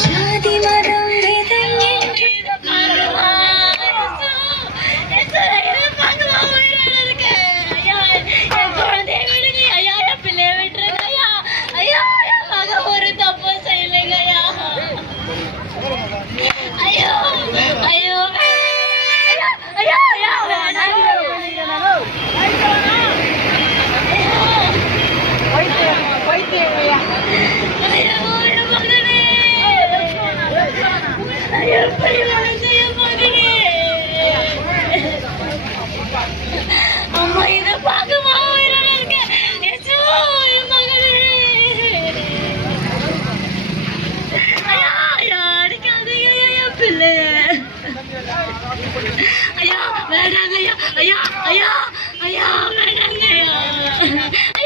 ஜாதி மதம் ஒரு தப்பு செய்யலைங்கய்யா. ஐயோ ஐயோ ஐயோ ஐயோ அம்மா இதை பார்க்கமா ஐயா வேண்டாங்க ஐயா ஐயா ஐயா ஐயா வேண்டாங்க ஐயா